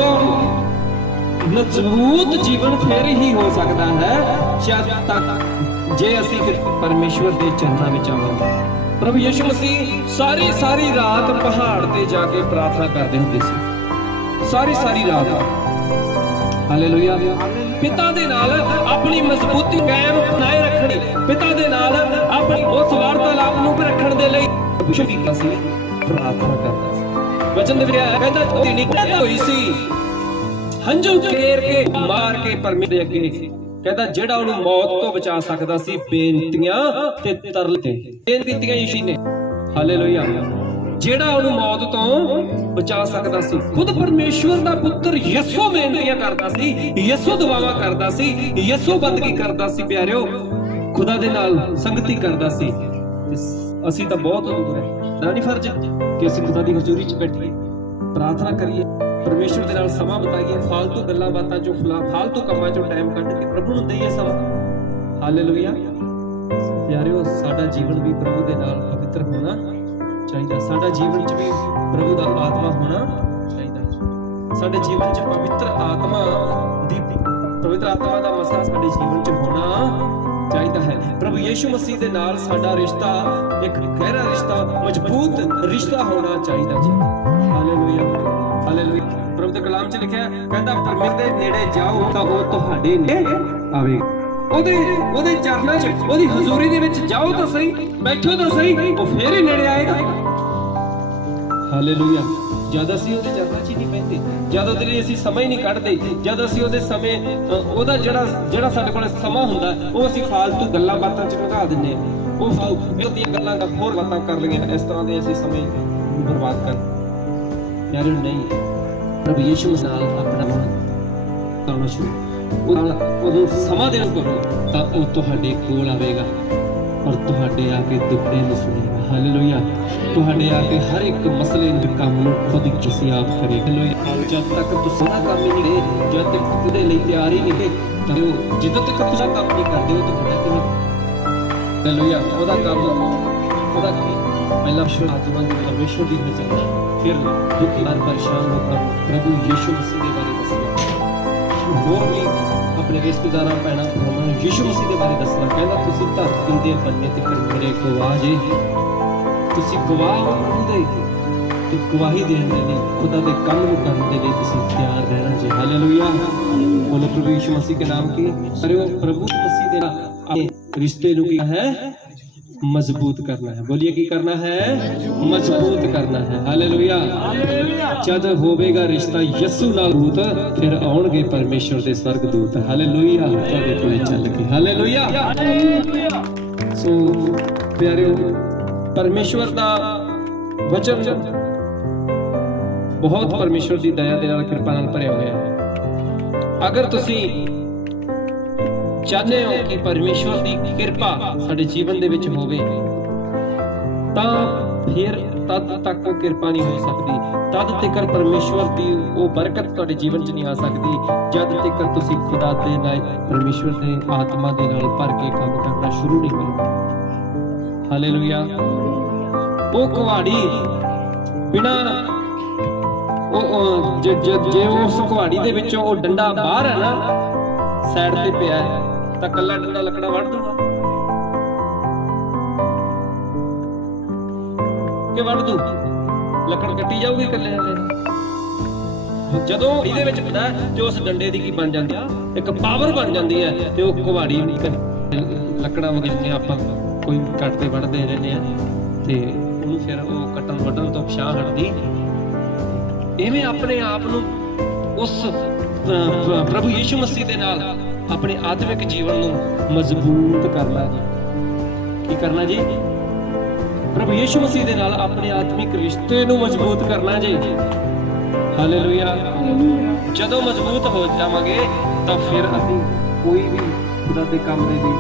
ਮਜ਼ਬੂਤ ਜੀਵਨ ਫਿਰ ਹੀ ਹੋ ਸਕਦਾ ਹੈ ਜਦ ਤੱਕ ਜੇ ਅਸੀਂ ਪਰਮੇਸ਼ਵਰ ਦੇ ਚਰਨਾਂ ਵਿੱਚ ਆਵਾਂਗੇ। ਪ੍ਰਭੂ ਯਿਸੂ ਮਸੀਹ ਸਾਰੀ ਰਾਤ ਪਹਾੜ ਤੇ ਜਾ ਕੇ ਪ੍ਰਾਰਥਨਾ ਕਰਦੇ ਹੁੰਦੇ ਸੀ, ਸਾਰੀ ਰਾਤ। ਹਾਲੇਲੂਇਆ। ਪਿਤਾ ਦੇ ਨਾਲ ਆਪਣੀ ਮਜ਼ਬੂਤੀ ਕਾਇਮ ਬਣਾਏ ਰੱਖਣੀ, ਪਿਤਾ ਦੇ ਨਾਲ ਆਪਣੀ ਉਸ ਵਾਰਤਾਲਾਪ ਨੂੰ ਰੱਖਣ ਦੇ ਲਈ ਯਿਸੂ ਕੀਤਾ ਸੀ, ਪ੍ਰਾਰਥਨਾ ਕਰਦਾ ਸੀ। ਵਚਨ ਦੇ ਵਿੱਚ ਕਹਿੰਦਾ ਉਹ ਨਿਕਲ ਹੋਈ ਸੀ, ਹੰਝੂ ਕੇਰ ਕੇ ਮਾਰ ਕੇ ਪਰਮੇਸ਼ਰ ਦੇ ਅੱਗੇ ਕਹਿੰਦਾ ਜਿਹੜਾ ਉਹਨੂੰ ਮੌਤ ਤੋਂ ਬਚਾ ਸਕਦਾ ਸੀ, ਬੇਨਤੀਆਂ ਤੇ ਤਰਲੇ ਤੇ ਬੇਨਤੀਆਂ ਯਿਸੂ ਨੇ। ਹਾਲੇਲੂਇਆ। ਜਿਹੜਾ ਉਹਨੂੰ ਮੌਤ ਤੋਂ ਬਚਾ ਸਕਦਾ ਸੀ, ਖੁਦ ਪਰਮੇਸ਼ਵਰ ਦਾ ਪੁੱਤਰ ਯਿਸੂ ਬੇਨਤੀਆਂ ਕਰਦਾ ਸੀ, ਯਿਸੂ ਦੁਆਵਾਂ ਕਰਦਾ ਸੀ, ਯਿਸੂ ਬੰਦਗੀ ਕਰਦਾ ਸੀ ਪਿਆਰਿਓ, ਖੁਦਾ ਦੇ ਨਾਲ ਸੰਗਤੀ ਕਰਦਾ ਸੀ। ਅਸੀਂ ਤਾਂ ਬਹੁਤ ਦੂਰ ਹੈ, ਨਾ ਨਹੀਂ ਫਰਜ਼ ਕਿ ਅਸੀਂ ਖੁਦਾ ਦੀ ਹਜ਼ੂਰੀ 'ਚ ਬੈਠੀਏ, ਪ੍ਰਾਰਥਨਾ ਕਰੀਏ, ਪਰਮੇਸ਼ਵਰ ਦੇ ਨਾਲ ਸਮਾਂ ਬਿਤਾਈਏ, ਫਾਲਤੂ ਗੱਲਾਂ ਬਾਤਾਂ ਚੋਂ, ਫਾਲਤੂ ਕੰਮਾਂ ਚੋਂ ਟਾਈਮ ਕੱਢ ਕੇ ਪ੍ਰਭੂ ਨੂੰ ਦਈਏ ਸਮਾਂ। ਹਾਲੇਲੂਇਆ। ਪਿਆਰਿਓ, ਸਾਡਾ ਜੀਵਨ ਵੀ ਪ੍ਰਭੂ ਦੇ ਨਾਲ ਪਵਿੱਤਰ ਹੋਣਾ ਚਾਹੀਦਾ, ਸਾਡਾ ਜੀਵਨ 'ਚ ਵੀ ਪ੍ਰਭੂ ਦਾ ਆਤਮਾ ਹੋਣਾ ਚਾਹੀਦਾ, ਸਾਡੇ ਜੀਵਨ 'ਚ ਪਵਿੱਤਰ ਆਤਮਾ ਦਾ ਮਸਾ ਸਾਡੇ ਜੀਵਨ 'ਚ ਹੋਣਾ ਚਾਹੀਦਾ ਹੈ। ਪ੍ਰਭੂ ਯਿਸੂ ਮਸੀਹ ਦੇ ਨਾਲ ਸਾਡਾ ਰਿਸ਼ਤਾ ਇੱਕ ਗਹਿਰਾ ਰਿਸ਼ਤਾ, ਮਜ਼ਬੂਤ ਰਿਸ਼ਤਾ ਹੋਣਾ ਚਾਹੀਦਾ ਜੀ। Hallelujah, hallelujah. ਪ੍ਰਭੂ ਦੇ ਕਲਾਮ 'ਚ ਲਿਖਿਆ, ਕਹਿੰਦਾ ਪਰਮੇਸ਼ਰ ਦੇ ਨੇੜੇ ਜਾਓ ਤਾਂ ਉਹ ਤੁਹਾਡੇ ਨੇੜੇ ਆਵੇਗਾ। ਉਹਦੇ ਚਰਨਾਂ 'ਚ, ਉਹਦੀ ਹਜ਼ੂਰੀ ਦੇ ਵਿੱਚ ਜਾਓ ਤਾਂ ਸਹੀ, ਬੈਠੋ ਤਾਂ ਸਹੀ, ਉਹ ਫੇਰ ਹੀ ਨੇੜੇ ਆਏਗਾ। ਹਾਲੇਲੂਇਆ। ਜਦ ਅਸੀਂ ਉਹਦੇ ਚਰਨਾਂ 'ਚ ਹੀ ਨਹੀਂ ਬੈਠਦੇ, ਜਦ ਉਹਦੇ ਲਈ ਅਸੀਂ ਸਮਾਂ ਹੀ ਨਹੀਂ ਕੱਢਦੇ, ਜਦ ਅਸੀਂ ਉਹਦੇ ਸਮੇਂ ਉਹਦਾ ਜਿਹੜਾ ਸਾਡੇ ਕੋਲ ਸਮਾਂ ਹੁੰਦਾ ਉਹ ਅਸੀਂ ਫਾਲਤੂ ਗੱਲਾਂ ਬਾਤਾਂ 'ਚ ਲਗਾ ਦਿੰਦੇ ਹਾਂ, ਉਹ ਫਾਲਤੂ ਦੀਆਂ ਗੱਲਾਂ ਹੋਰ ਬਾਤਾਂ ਕਰ ਲਈਆਂ, ਇਸ ਤਰ੍ਹਾਂ ਦੇ ਅਸੀਂ ਸਮੇਂ ਨੂੰ ਬਰਬਾਦ ਕਰ ਯਾਰ ਨਹੀਂ। ਪ੍ਰਭੂ ਯਿਸੂ ਮਸੀਹ ਨਾਲ ਆਪਣਾ ਕਰਨਾ ਸ਼ੁਰੂ, ਉਹਨੂੰ ਸਮਾਂ ਦੇਣ ਕਰੋ ਤਾਂ ਉਹ ਤੁਹਾਡੇ ਕੋਲ ਆਵੇਗਾ ਔਰ ਤੁਹਾਡੇ ਆ ਕੇ ਦੁੱਖੜੇ ਨੂੰ ਸੁਣੇਗਾ। ਹਾਲੇਲੂਇਆ। ਤੁਹਾਡੇ ਆ ਕੇ ਹਰ ਇੱਕ ਮਸਲੇ ਦੇ ਕੰਮ ਨੂੰ ਖੁਦ ਹੀ ਤੁਸੀਂ ਆਪ ਕਰੇਗਾ। ਜਦ ਤੱਕ ਤੁਸੀਂ ਨਾ ਕੰਮ ਹੀ ਨਹੀਂ, ਜਦ ਤੱਕ ਉਹਦੇ ਲਈ ਤਿਆਰ ਹੀ ਨਹੀਂ ਤਾਂ ਜਦੋਂ ਤੱਕ ਤੁਸੀਂ ਕੰਮ ਨਹੀਂ ਕਰਦੇ ਹੋ ਤੁਹਾਡਾ ਕਿਵੇਂ? ਹਾਲੇਲੂਇਆ। ਉਹਦਾ ਕੰਮ, ਉਹਦਾ ਪਹਿਲਾ ਆਤਮਾ ਦੀ ਪਰਮੇਸ਼ਵਰ ਦੀ ਨਜ਼ਰ, ਫਿਰ ਦੁਖੀ ਪਰੇਸ਼ਾਨ ਲੋਕਾਂ ਨੂੰ ਪ੍ਰਭੂ ਯਿਸੂ ਮਸੀਹ ਦੇ ਬਾਰੇ ਦੱਸਣਾ, ਹੋਰ ਵੀ ਆਪਣੇ ਰਿਸ਼ਤੇਦਾਰਾਂ ਭੈਣਾਂ ਭਰਾਵਾਂ ਨੂੰ ਯਿਸੂ ਮਸੀਹ ਦੇ ਬਾਰੇ ਦੱਸਣਾ। ਕਹਿੰਦਾ ਤੁਸੀਂ ਧਰਤੀ ਦੇ ਬੰਨੇ ਤੱਕ ਮੇਰੇ ਗਵਾਹ ਜੇ, ਤੁਸੀਂ ਗਵਾਹ ਹੋ ਉਹਦੇ ਤੇ ਗਵਾਹੀ ਦੇਣ ਦੇ ਲਈ, ਖੁਦਾ ਦੇ ਕੰਮ ਨੂੰ ਕਰਨ ਦੇ ਲਈ ਤੁਸੀਂ ਤਿਆਰ ਰਹਿਣਾ ਜੀ। ਹਾਲੇਲੂਇਆ। ਬੋਲੋ ਪ੍ਰਭੂ ਯਿਸੂ ਮਸੀਹ के नाम की। प्रभु मसीह ਦੇ ਨਾਲ ਰਿਸ਼ਤੇ ਨੂੰ ਕੀ ਹੈ? मजबूत करना है। बोलिए की करना है? मजबूत करना है। हालेलुया। जद होवेगा रिश्ता यीशु नाल दूत, फिर आउणगे परमेश्वर दे स्वर्गदूत। हालेलुया। तुहाडे कोल चल के हालेलुया। सो प्यारिओ, परमेश्वर दा वचन बहुत परमेश्वर दी दया दे नाल किरपा नाल भरिया होया है। अगर तुसी चाहते हो कि परमेश्वर की किरपा साडे जीवन दे विच होवे, तां फिर तद तक वो किरपा नहीं हो सकती, तद तक परमेश्वर की वो बरकत तुहाडे जीवन च नहीं आ सकती, जद तक तुसीं खुदा दे नाल परमेश्वर दे आत्मा दे नाल भर के काम करना शुरू नहीं करोगे। हालेलुया। वो कुहाड़ी बिना जे उस कुहाड़ी दे विचों वो डंडा बाहर है ना, साइड ते पिया है, ਤਾਂ ਕੱਲਾ ਡੰਡਾ ਲੱਕੜਾ ਵੱਢ ਦੂਗਾ ਕਿ ਵੱਢ ਦੂ? ਲੱਕੜ ਕੱਟੀ ਜਾਊਗੀ ਕੱਲੇ ਨਾਲ। ਜਦੋਂ ਇਹਦੇ ਵਿੱਚ ਹੁੰਦਾ ਤੇ ਉਸ ਡੰਡੇ ਦੀ ਕੀ ਬਣ ਜਾਂਦੀ ਆ? ਇੱਕ ਪਾਵਰ ਬਣ ਜਾਂਦੀ ਹੈ ਤੇ ਉਹ ਕੁਹਾੜੀ ਲੱਕੜਾਂ ਵਗੈਰਾ ਆਪਾਂ ਕੋਈ ਕੱਟ ਤੇ ਵੱਢਦੇ ਰਹਿੰਦੇ ਆ ਤੇ ਉਹਨੂੰ ਫਿਰ ਉਹ ਕੱਟਣ ਵੱਢਣ ਤੋਂ ਪਛਾਣ ਹਟਦੀ। ਇਵੇਂ ਆਪਣੇ ਆਪ ਨੂੰ ਉਸ ਪ੍ਰਭੂ ਯਿਸੂ ਮਸੀਹ ਦੇ ਨਾਲ अपने आत्मिक जीवन को मजबूत करना जी। की करना जी? प्रभु यीशु मसीह दे नाल अपने आत्मिक रिश्ते को मजबूत करना जी। हालेलुया। जदों मजबूत हो जावांगे तो फिर असीं ਕੋਈ ਵੀ ਖੁਦਾ ਦੇ ਕੰਮ ਦੇ ਲਈ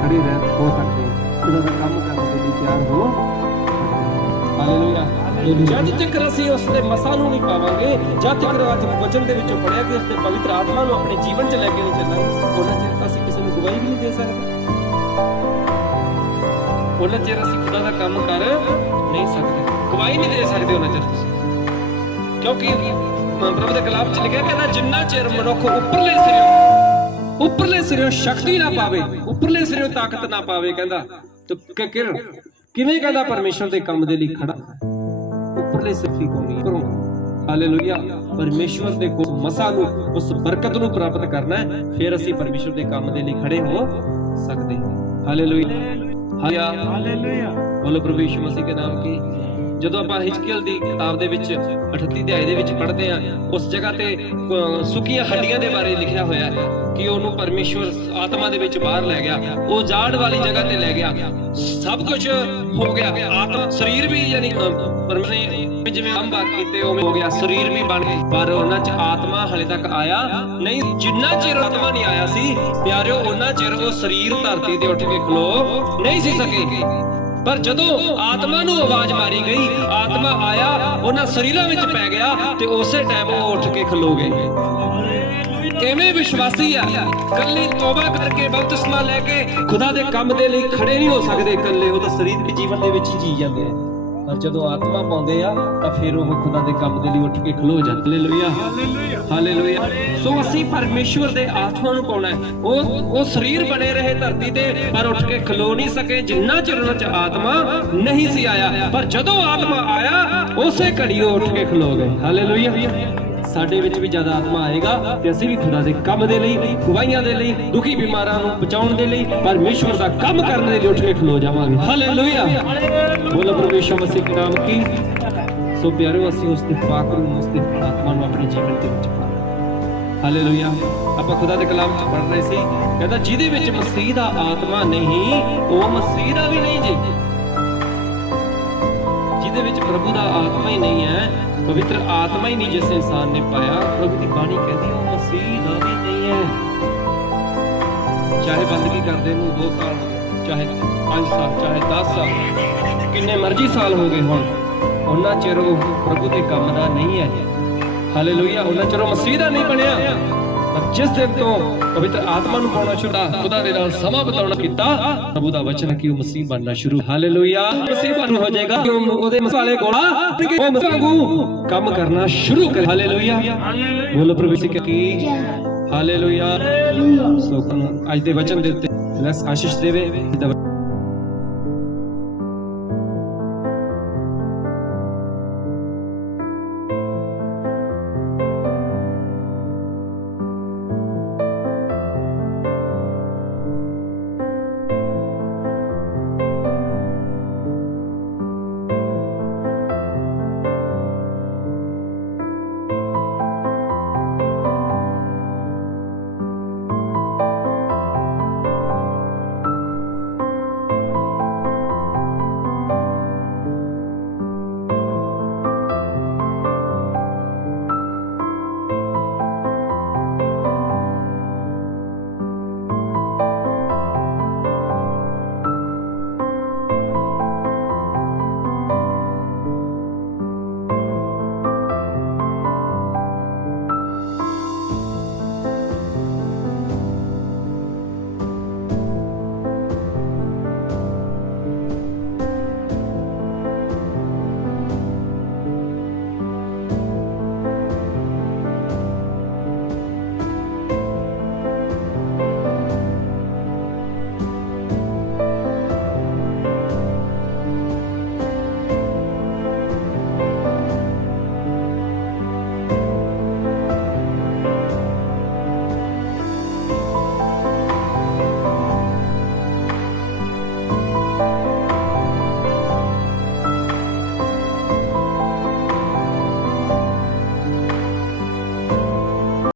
ਖੜੇ ਹੋ ਸਕਦੇ ਹਾਂ, ਖੁਦਾ ਦਾ ਕੰਮ ਕਰਨ ਦੇ ਲਈ ਤਿਆਰ ਹੋ ਹਾਲੇਲੂਇਆ। ਜਦ ਤੱਕ ਅਸੀਂ ਉਸ ਦੇ ਮਸਾਂ ਨੂੰ ਨਹੀਂ ਪਾਵਾਂਗੇ, ਜਦ ਤੱਕ ਅੱਜ ਵਚਨ ਦੇ ਵਿੱਚੋਂ ਪੜਿਆ ਕਿ ਉਸ ਦੇ ਪਵਿੱਤਰ ਆਤਮਾ ਨੂੰ ਆਪਣੇ ਜੀਵਨ 'ਚ ਲੈ ਕੇ ਨਹੀਂ ਚੱਲਾਂਗੇ, ਉਹਨਾਂ ਚਿਰ ਤਾਂ ਅਸੀਂ ਕਿਸੇ ਨੂੰ ਗਵਾਹੀ ਵੀ ਨਹੀਂ ਦੇ ਸਕਦੇ, ਉਹਨਾਂ ਚਿਰ ਅਸੀਂ ਖੁਦਾ ਦਾ ਕੰਮ ਕਰ ਨਹੀਂ ਸਕਦੇ, ਗਵਾਹੀ ਨਹੀਂ ਦੇ ਸਕਦੇ ਉਹਨਾਂ ਚਿਰ ਤੁਸੀਂ। ਕਿਉਂਕਿ ਪ੍ਰਭੂ ਦੇ ਕਲਾਮ 'ਚ ਲਿਖਿਆ ਕਹਿੰਦਾ ਜਿੰਨਾ ਚਿਰ ਮਨੁੱਖ ਉੱਪਰਲੇ ਸਿਰਿਓਂ ਸ਼ਕਤੀ ਨਾ ਪਾਵੇ, ਉੱਪਰਲੇ ਸਿਰਿਓਂ ਤਾਕਤ ਨਾ ਪਾਵੇ, ਕਹਿੰਦਾ ਤੇ ਕਿਵੇਂ ਕਹਿੰਦਾ ਪਰਮੇਸ਼ਰ ਦੇ ਕੰਮ ਦੇ ਲਈ ਖੜਾ ਉੱਪਰਲੇ ਸਿੱਖੀ ਕੋਣੀ ਕਰੋ। ਹਾਲੇਲੂਇਆ। ਪਰਮੇਸ਼ਵਰ ਦੇ ਕੋਲ ਮਸਾਂ ਨੂੰ, ਉਸ ਬਰਕਤ ਨੂੰ ਪ੍ਰਾਪਤ ਕਰਨਾ ਹੈ, ਫਿਰ ਅਸੀਂ ਪਰਮੇਸ਼ਵਰ ਦੇ ਕੰਮ ਦੇ ਲਈ ਖੜੇ ਹੋ ਸਕਦੇ ਹਾਂ। Hallelujah hallelujah. ਬੋਲੋ ਪ੍ਰਭੂ ਯਿਸੂ ਮਸੀਹ ਦੇ ਨਾਮ ਕੀ। ਜਦੋਂ ਆਪਾਂ ਹਿਜਕੀਏਲ ਦੀ ਕਿਤਾਬ ਦੇ ਵਿੱਚ 38 ਅਧਿਆਇ ਦੇ ਵਿੱਚ ਪੜ੍ਹਦੇ ਹਾਂ, ਉਸ ਜਗ੍ਹਾ ਤੇ ਸੁੱਕੀਆਂ ਹੱਡੀਆਂ ਦੇ ਬਾਰੇ ਲਿਖਿਆ ਹੋਇਆ ਹੈ ਕਿ ਉਹਨੂੰ ਪਰਮੇਸ਼ਵਰ ਆਤਮਾ ਦੇ ਵਿੱਚ ਬਾਹਰ ਲੈ ਗਿਆ, ਉਹ ਜਾੜ ਵਾਲੀ ਜਗ੍ਹਾ ਤੇ ਲੈ ਗਿਆ, ਸਭ ਕੁਝ ਹੋ ਗਿਆ, ਆਤਮਾ ਸਰੀਰ ਵੀ ਯਾਨੀ ਪਰਮੇਸ਼ਵਰ ਜਿਵੇਂ ਕੰਮ ਬਾਕੀ ਕੀਤੇ ਉਵੇਂ ਹੋ ਗਿਆ, ਸਰੀਰ ਵੀ ਬਣ ਗਏ, ਪਰ ਉਹਨਾਂ 'ਚ ਆਤਮਾ ਹਲੇ ਤੱਕ ਆਇਆ ਨਹੀਂ। ਜਿੰਨਾ ਚਿਰ ਆਤਮਾ ਨਹੀਂ ਆਇਆ ਸੀ ਪਿਆਰਿਓ, ਉਹਨਾਂ ਚਿਰ ਉਹ ਸਰੀਰ ਧਰਤੀ ਤੇ ਉੱਠ ਕੇ ਖਲੋ ਨਹੀਂ ਸੀ ਸਕੇ। ਪਰ ਜਦੋਂ ਆਤਮਾ ਨੂੰ ਆਵਾਜ਼ ਮਾਰੀ ਗਈ, ਆਤਮਾ ਆਇਆ, ਉਹਨਾਂ ਸਰੀਰਾਂ ਵਿੱਚ ਪੈ ਗਿਆ ਤੇ ਉਸੇ ਟਾਈਮ ਉਹ ਉੱਠ ਕੇ ਖਲੋ ਗਏ। ਕਿਵੇਂ ਵਿਸ਼ਵਾਸੀ ਆ ਕੱਲੀ ਤੋਬਾ ਕਰਕੇ ਬਪਤਿਸਮਾ ਲੈ ਕੇ ਖੁਦਾ ਦੇ ਕੰਮ ਦੇ ਲਈ ਖੜੇ ਨਹੀਂ ਹੋ ਸਕਦੇ ਇਕੱਲੇ, ਉਹ ਤਾਂ ਸਰੀਰਕ ਜੀਵਨ ਦੇ ਵਿੱਚ ਹੀ ਜੀ ਜਾਂਦੇ ਆ, ਪਰ ਜਦੋਂ ਆਤਮਾ ਪਾਉਂਦੇ ਆ ਤਾਂ ਫਿਰ ਉਹ ਖੁਦਾ ਦੇ ਕੰਮ ਦੇ ਲਈ ਉੱਠ ਕੇ ਖਲੋ ਜਾਂਦੇ। Hallelujah hallelujah. ਸੋ ਅਸੀਂ ਪਰਮੇਸ਼ਵਰ ਦੇ ਆਤਮਾ ਨੂੰ ਪਾਉਣਾ ਹੈ। ਉਹ ਸਰੀਰ ਬਣੇ ਰਹੇ ਧਰਤੀ ਤੇ ਪਰ ਉੱਠ ਕੇ ਖਲੋ ਨਹੀਂ ਸਕੇ ਜਿੰਨਾ ਚਿਰ ਉਹਨਾਂ 'ਚ ਆਤਮਾ ਨਹੀਂ ਸੀ ਆਇਆ, ਪਰ ਜਦੋਂ ਆਤਮਾ ਆਇਆ ਉਸੇ ਘੜੀ ਉਹ ਉੱਠ ਕੇ ਖਲੋ ਗਏ। ਹਾਲੇਲੂਇਆ। ਸਾਡੇ ਵਿੱਚ ਵੀ ਜਦ ਆਤਮਾ ਆਏਗਾ ਤੇ ਅਸੀਂ ਵੀ ਖੁਦਾ ਦੇ ਕੰਮ ਦੇ ਲਈ, ਗਵਾਹੀਆਂ ਦੇ ਲਈ, ਦੁਖੀ ਬਿਮਾਰਾਂ ਨੂੰ ਬਚਾਉਣ ਦੇ ਲਈ, ਪਰਮੇਸ਼ਵਰ ਦਾ ਕੰਮ ਕਰਨ ਦੇ ਲਈ ਉੱਠ ਕੇ ਖਲੋ ਜਾਵਾਂਗੇ। ਹਾਲੇਲੂਇਆ। ਬੋਲੋ ਪ੍ਰਭੂ ਯਿਸੂ ਮਸੀਹ ਦੇ ਨਾਮ ਕੀ। ਸੋ ਪਿਆਰਿਓ, ਅਸੀਂ ਉਸ ਦੇ ਪਾਕ ਨੂੰ, ਉਸ ਦੇ ਆਤਮਾ ਨੂੰ ਆਪਣੇ ਜੀਵਨ ਦੇ ਵਿੱਚ ਪਾਵਾਂਗੇ। ਹਾਲੇਲੂਇਆ। ਆਪਾਂ ਖੁਦਾ ਦੇ ਕਲਾਮ 'ਚ ਪੜ੍ਹ ਰਹੇ ਸੀ, ਕਹਿੰਦਾ ਜਿਹਦੇ ਵਿੱਚ ਮਸੀਹ ਦਾ ਆਤਮਾ ਨਹੀਂ ਉਹ ਮਸੀਹ ਦਾ ਵੀ ਨਹੀਂ ਜੀ। ਜਿਹਦੇ ਵਿੱਚ ਪ੍ਰਭੂ ਦਾ ਆਤਮਾ ਹੀ ਨਹੀਂ ਹੈ, ਪਵਿੱਤਰ ਆਤਮਾ ਹੀ ਨਹੀਂ ਜਿਸ ਇਨਸਾਨ ਨੇ ਪਾਇਆ, ਪ੍ਰਭੂ ਦੀ ਬਾਣੀ ਕਹਿੰਦੀ ਉਹ ਮਸੀਹ ਦਾ ਵੀ ਨਹੀਂ ਹੈ। ਚਾਹੇ ਬੰਦਗੀ ਕਰਦੇ ਨੂੰ 2 ਸਾਲ ਹੋ ਗਏ, ਚਾਹੇ 5 ਸਾਲ, ਚਾਹੇ 10 ਸਾਲ, ਕਿੰਨੇ ਮਰਜ਼ੀ ਸਾਲ ਹੋ ਗਏ ਹੋਣ, ਉਹਨਾਂ ਚਿਰ ਉਹ ਪ੍ਰਭੂ ਦੇ ਕੰਮ ਦਾ ਨਹੀਂ ਹੈ। ਹਾਲੇਲੂਇਆ। ਉਹਨਾਂ ਚਿਰ ਉਹ ਮਸੀਹ ਦਾ ਨਹੀਂ ਬਣਿਆ, ਪਰ ਜਿਸ ਦਿਨ ਤੋਂ ਪਵਿੱਤਰ ਆਤਮਾ ਨੂੰ ਪਾਉਣਾ ਸ਼ੁਰੂ ਕੀਤਾ, ਖੁਦਾ ਦੇ ਨਾਲ ਸਮਾਂ ਬਿਤਾਉਣਾ ਕੀਤਾ, ਪ੍ਰਭੂ ਦਾ ਵਚਨ ਹੈ ਕਿ ਉਹ ਮਸੀਹ ਬਣਨਾ ਸ਼ੁਰੂ। ਹਾਲੇਲੂਇਆ। ਮਸੀਹ ਬਣ ਹੋ ਜਾਏਗਾ, ਉਹਦੇ ਮਸਾਲੇ ਕੋਲਾ ਉਹ ਮਸਾਂਗੂ ਕੰਮ ਕਰਨਾ ਸ਼ੁਰੂ ਕਰ। ਹਾਲੇਲੂਇਆ। ਬੋਲੋ ਪ੍ਰਭੂ ਜੀ ਕੀ। ਹਾਲੇਲੂਇਆ। ਸੋ ਅੱਜ ਦੇ ਵਚਨ ਦੇ ਉੱਤੇ ਆਸ਼ੀਸ਼ ਦੇਵੇ।